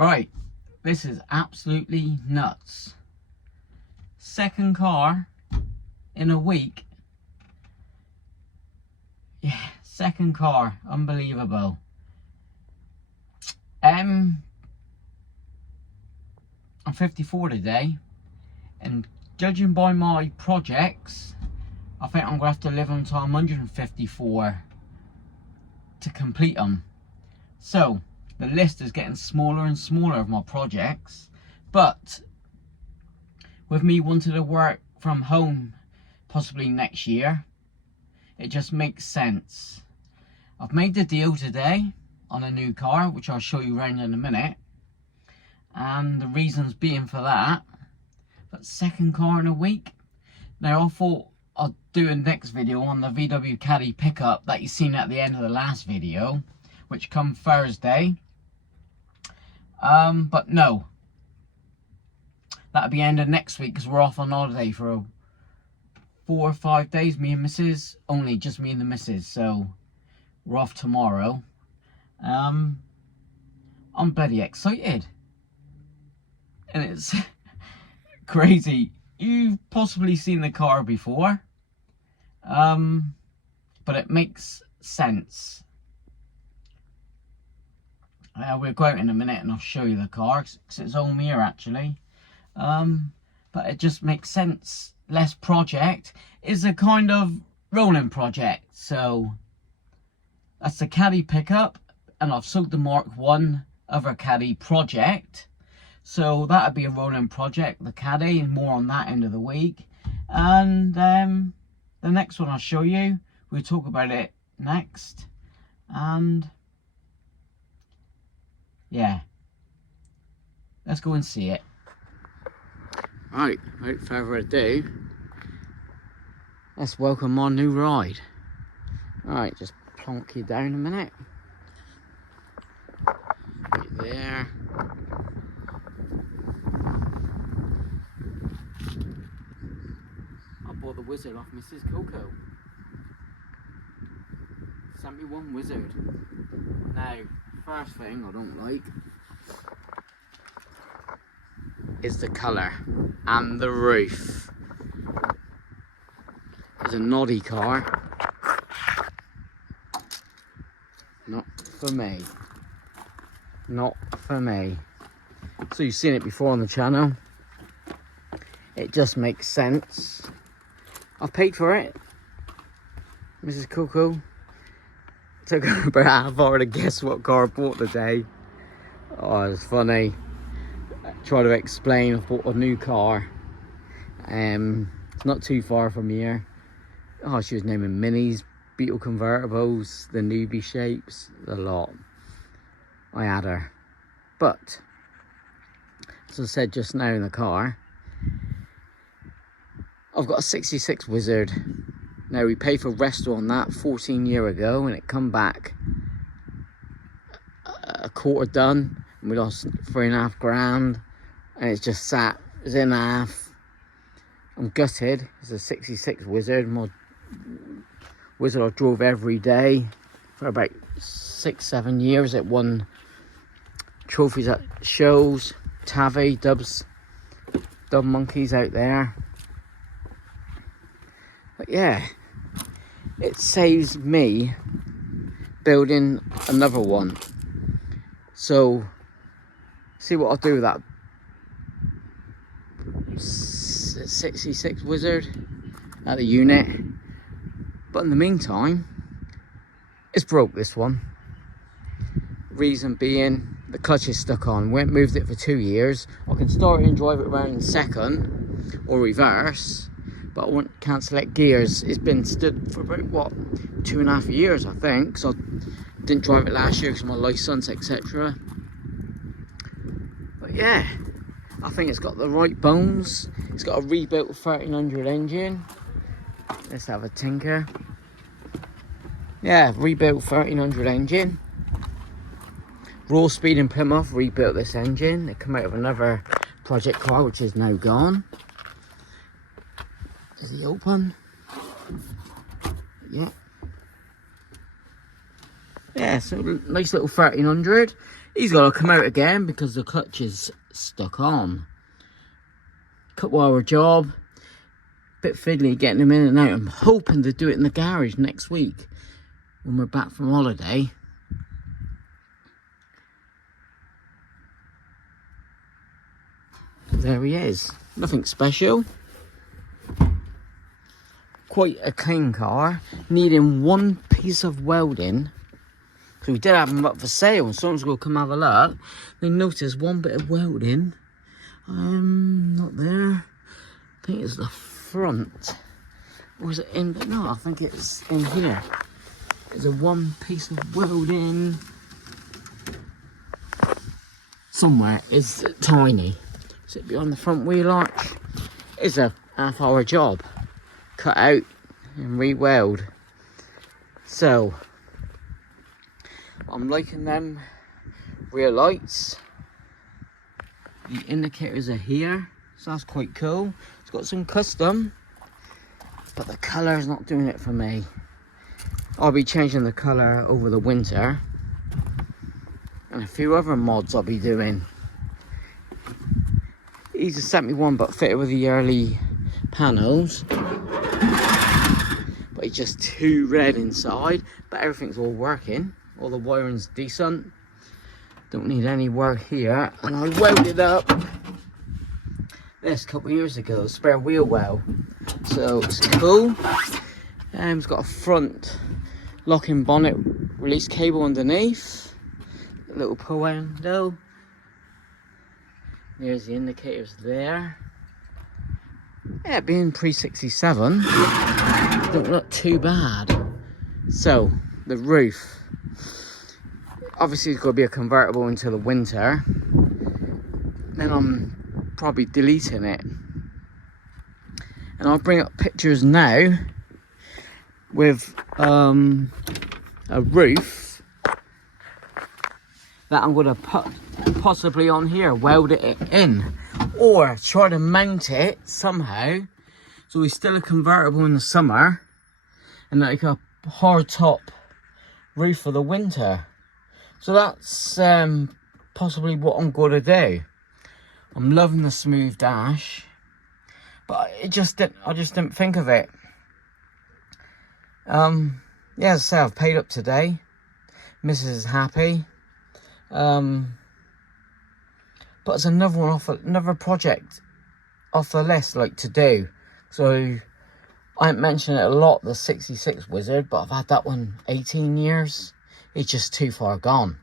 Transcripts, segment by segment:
Right, this is absolutely nuts. Second car in a week. Yeah, second car, unbelievable. I'm 54 today, and judging by my projects, I think I'm gonna have to live until I'm 154 to complete them. So the list is getting smaller and smaller of my projects, but with me wanting to work from home possibly next year, it just makes sense. I've made the deal today on a new car, which I'll show you around in a minute, and the reasons being for that. But second car in a week. Now I thought I'll do a next video on the VW Caddy pickup that you seen at the end of the last video, which come Thursday. But no, that'll be end of next week because we're off on holiday for 4 or 5 days. Me and Mrs. Only just me and the Mrs. So we're off tomorrow. I'm bloody excited, and it's crazy. You've possibly seen the car before, but it makes sense. We'll go out in a minute and I'll show you the car, because it's all me here actually. But it just makes sense. Less project is a kind of rolling project. So that's the Caddy pickup, and I've sold the Mark 1 other Caddy project. So that'd be a rolling project, the Caddy, and more on that end of the week. And the next one I'll show you, we'll talk about it next. And yeah, let's go and see it. Right, without further ado, let's welcome our new ride. Right, just plonk you down a minute. Right there. I bought the Wizard off Mrs. Coco. Sent me one Wizard. Now, first thing I don't like is the colour and the roof. It's a noddy car. Not for me. Not for me. So you've seen it before on the channel. It just makes sense. I've paid for it. Mrs. Coco took about half hour to guess what car I bought today. Oh, it's funny. Try to explain, I bought a new car. It's not too far from here. Oh, she was naming minis, Beetle convertibles, the newbie shapes, the lot. I had her. But, as I said just now in the car, I've got a 66 Wizard. Now we paid for resto on that 14 years ago, and it come back a quarter done, and we lost 3.5 grand, and it's just sat, it's in half. I'm gutted. It's a 66 Wizard, my Wizard I drove every day for about 6-7 years. It won trophies at shows, Tavi, Dub Monkeys out there. But yeah, it saves me building another one. So, see what I'll do with that 66 Wizard at the unit. But in the meantime, it's broke, this one. Reason being, the clutch is stuck on. We haven't moved it for 2 years. I can start it and drive it around in second or reverse, but I can't select gears. It's been stood for about, what, 2.5 years, I think. So I didn't drive it last year because of my license, etc. But yeah, I think it's got the right bones. It's got a rebuilt 1300 engine. Let's have a tinker. Yeah, rebuilt 1300 engine. Raw Speed in Plymouth rebuilt this engine. They come out of another project car which is now gone. Is he open? Yeah. Yeah, so nice little 1300. He's got to come out again because the clutch is stuck on. Couple hour job. Bit fiddly getting him in and out. I'm hoping to do it in the garage next week when we're back from holiday. There he is. Nothing special. Quite a clean car. Needing one piece of welding. So we did have them up for sale, and someone's going to come have a look. They noticed one bit of welding. Not there. I think it's the front. Or is it in? No, I think it's in here. There's a one piece of welding. Somewhere. It's tiny. Sit behind the front wheel arch. It's a half-hour job. Cut out and re-weld. So I'm liking them rear lights. The indicators are here, so that's quite cool. It's got some custom, but the colour is not doing it for me. I'll be changing the colour over the winter, and a few other mods I'll be doing. He's just sent me one but fitted with the early panels, but it's just too red inside, but everything's all working. All the wiring's decent. Don't need any work here. And I welded up this a couple of years ago, spare wheel well. So it's cool. It's got a front locking bonnet release cable underneath. A little pull window. There's the indicators there. Yeah, being pre-67, don't look too bad. So, the roof. Obviously, it's going to be a convertible until the winter. Then I'm probably deleting it. And I'll bring up pictures now with a roof that I'm going to put possibly on here, weld it in, or try to mount it somehow so it's still a convertible in the summer and like a hard top roof for the winter. So that's possibly what I'm going to do. I'm loving the smooth dash, but I just didn't think of it. Yeah, as I say, I've paid up today. Mrs. is happy. But it's another one another project off the list, like, to do. So I haven't mentioned it a lot, the 66 Wizard, but I've had that one 18 years. It's just too far gone.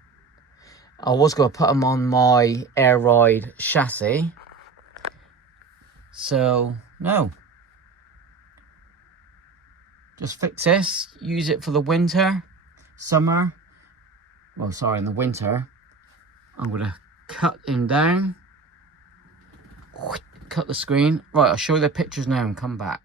I was going to put them on my air ride chassis. So, no. Just fix this, use it for the winter, summer. Well, sorry, in the winter. I'm going to cut him down. Cut the screen. Right, I'll show you the pictures now and come back.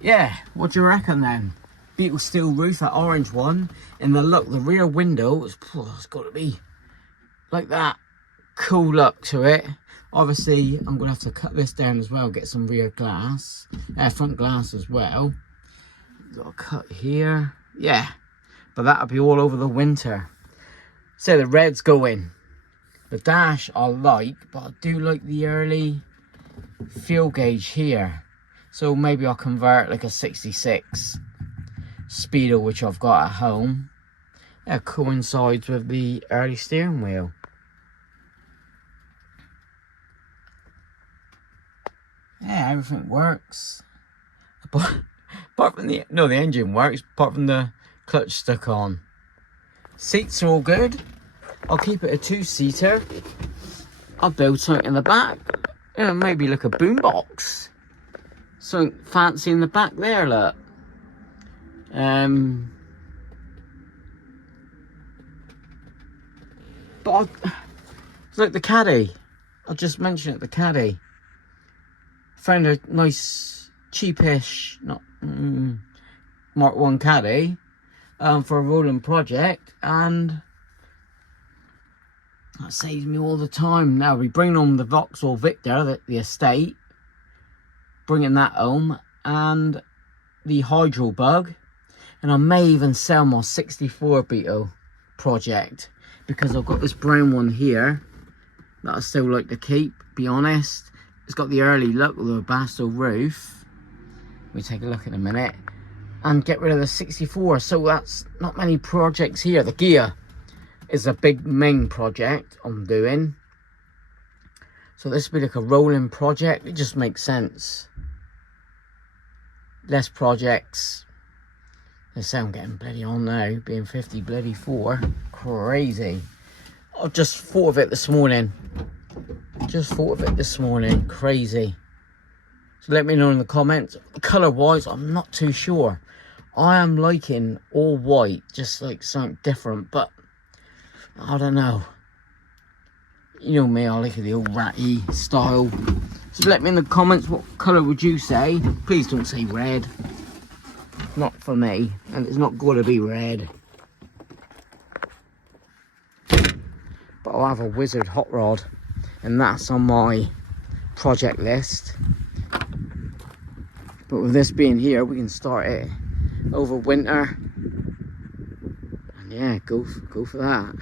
Yeah, what do you reckon then? Beetle steel roof, that orange one. And the look, the rear window, it's got to be like that. Cool look to it. Obviously, I'm going to have to cut this down as well, get some rear glass, front glass as well. Got a cut here. Yeah, but that'll be all over the winter. So the red's going. The dash I like, but I do like the early fuel gauge here. So maybe I'll convert like a 66 Speedo, which I've got at home. That coincides with the early steering wheel. Yeah, everything works. Apart from the engine works, apart from the clutch stuck on. Seats are all good. I'll keep it a two-seater. I'll build something in the back. You know, maybe like a boombox. Something fancy in the back there, look. But it's like the caddy. I just mentioned it, the caddy. Found a nice, cheapish, not Mark 1 caddy. for a rolling project, and that saves me all the time. Now we bring home the Vauxhall Victor, the estate, bringing that home, and the hydro bug, and I may even sell my 64 Beetle project, because I've got this brown one here that I still like to keep, be honest. It's got the early look with the Basto roof. We take a look in a minute, and get rid of the 64. So that's not many projects here. The gear is a big main project I'm doing, so this will be like a rolling project. It just makes sense. Less projects. They say I'm getting bloody on now, being 54. Crazy. I just thought of it this morning. Crazy. So let me know in the comments. Colour wise, I'm not too sure. I am liking all white, just like something different, but I don't know. You know me, I like the old ratty style. So let me in the comments, what colour would you say? Please don't say red. Not for me, and it's not going to be red. But I'll have a Wizard hot rod, and that's on my project list. But with this being here, we can start it over winter. And yeah, go for that.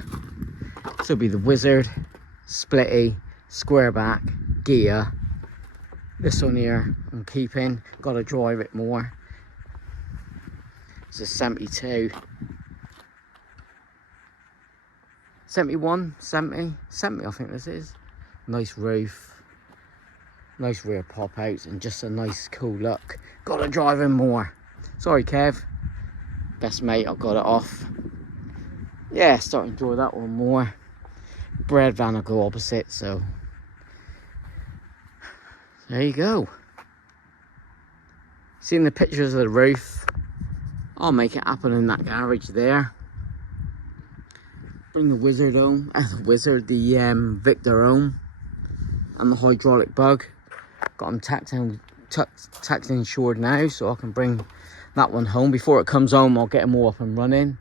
This will be the Wizard, splitty, square back, gear. This one here I'm keeping, got to drive it more. It's a 72. 71, 70 I think this is. Nice roof, nice rear pop outs, and just a nice cool look. Got to drive him more. Sorry Kev, best mate, I got it off. Yeah, starting to enjoy that one more. Bread van will go opposite, so there you go. Seeing the pictures of the roof, I'll make it happen in that garage there. Bring the Wizard home, the Victor home, and the hydraulic bug. Got them tacked insured now, so I can bring that one home. Before it comes home, I'll get them all up and running.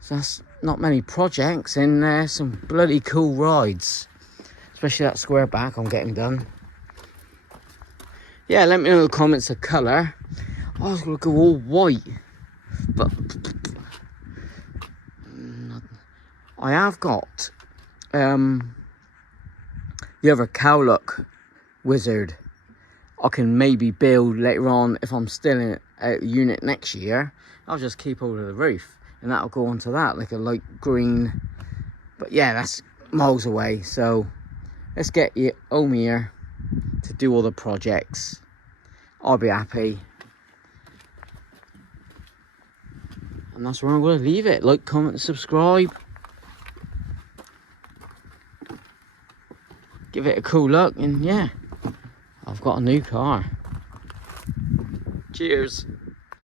So that's not many projects in there, some bloody cool rides. Especially that square back, I'm getting done. Yeah, let me know in the comments the colour. I was going to go all white, but I have got the other cowlook Wizard. I can maybe build later on if I'm still in a unit next year. I'll just keep hold of the roof, and that'll go onto that, like a light green. But yeah, that's miles away, so let's get you home here to do all the projects. I'll be happy. And that's where I'm going to leave it. Like, comment, subscribe. Give it a cool look, and yeah, I've got a new car. Cheers.